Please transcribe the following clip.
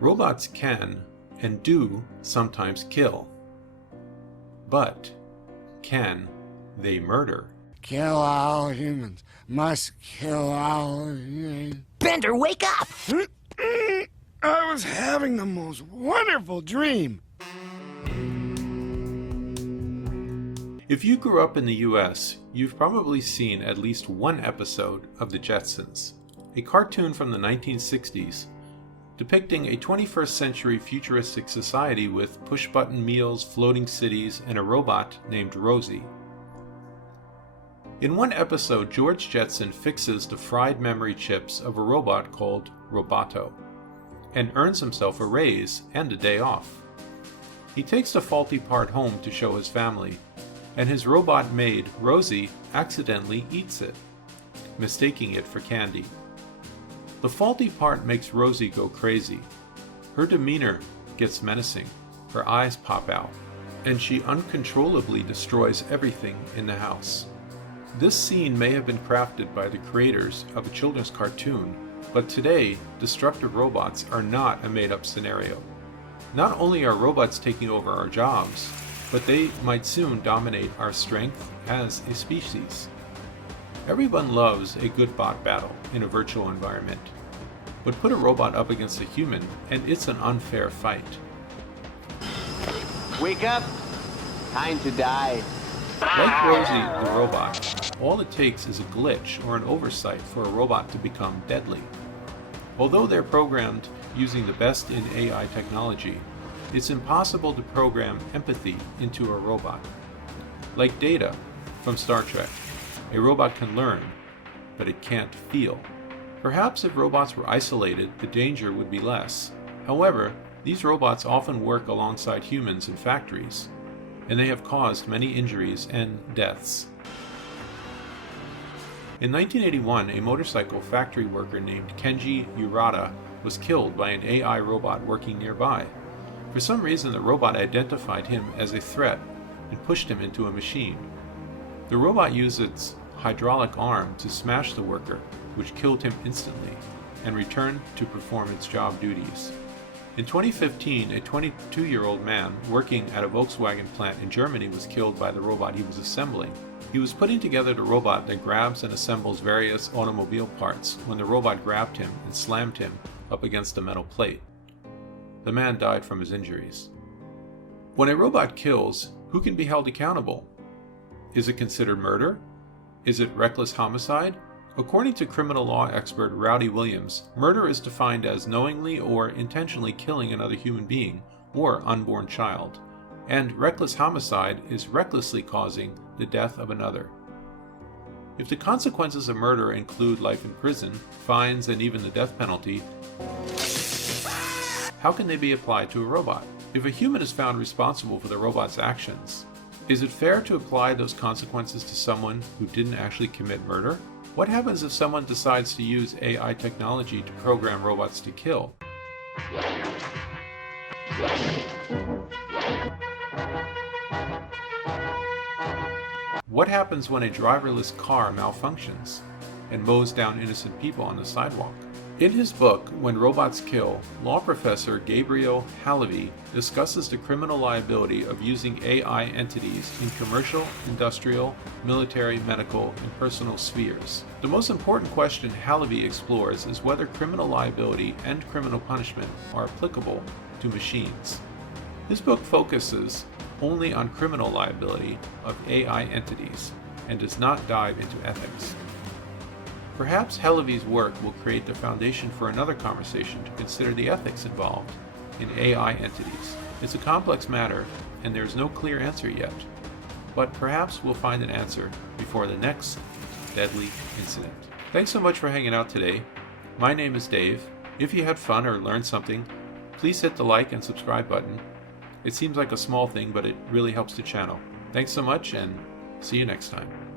Robots can and do sometimes kill. But can they murder? Kill all humans. Must kill all humans. Bender, wake up! I was having the most wonderful dream. If you grew up in the US, you've probably seen at least one episode of The Jetsons, a cartoon from the 1960s depicting a 21st century futuristic society with push-button meals, floating cities, and a robot named Rosie. In one episode, George Jetson fixes the fried memory chips of a robot called Roboto, and earns himself a raise and a day off. He takes the faulty part home to show his family, and his robot maid, Rosie, accidentally eats it, mistaking it for candy. The faulty part makes Rosie go crazy. Her demeanor gets menacing, her eyes pop out, and she uncontrollably destroys everything in the house. This scene may have been crafted by the creators of a children's cartoon, but today, destructive robots are not a made-up scenario. Not only are robots taking over our jobs, but they might soon dominate our strength as a species. Everyone loves a good bot battle in a virtual environment, but put a robot up against a human and it's an unfair fight. Wake up! Time to die. Like Rosie the robot, all it takes is a glitch or an oversight for a robot to become deadly. Although they're programmed using the best in AI technology, it's impossible to program empathy into a robot. Like Data from Star Trek, a robot can learn, but it can't feel. Perhaps if robots were isolated, the danger would be less. However, these robots often work alongside humans in factories, and they have caused many injuries and deaths. In 1981, a motorcycle factory worker named Kenji Urata was killed by an AI robot working nearby. For some reason, the robot identified him as a threat and pushed him into a machine. The robot used its hydraulic arm to smash the worker, which killed him instantly, and returned to perform its job duties. In 2015, a 22-year-old man working at a Volkswagen plant in Germany was killed by the robot he was assembling. He was putting together the robot that grabs and assembles various automobile parts when the robot grabbed him and slammed him up against a metal plate. The man died from his injuries. When a robot kills, who can be held accountable? Is it considered murder? Is it reckless homicide? According to criminal law expert Rowdy Williams, murder is defined as knowingly or intentionally killing another human being or unborn child, and reckless homicide is recklessly causing the death of another. If the consequences of murder include life in prison, fines, and even the death penalty, how can they be applied to a robot? If a human is found responsible for the robot's actions, is it fair to apply those consequences to someone who didn't actually commit murder? What happens if someone decides to use AI technology to program robots to kill? What happens when a driverless car malfunctions and mows down innocent people on the sidewalk? In his book, When Robots Kill, law professor Gabriel Halevi discusses the criminal liability of using AI entities in commercial, industrial, military, medical, and personal spheres. The most important question Halevi explores is whether criminal liability and criminal punishment are applicable to machines. His book focuses only on criminal liability of AI entities and does not dive into ethics. Perhaps Halevi's work will create the foundation for another conversation to consider the ethics involved in AI entities. It's a complex matter, and there's no clear answer yet, but perhaps we'll find an answer before the next deadly incident. Thanks so much for hanging out today. My name is Dave. If you had fun or learned something, please hit the like and subscribe button. It seems like a small thing, but it really helps the channel. Thanks so much, and see you next time.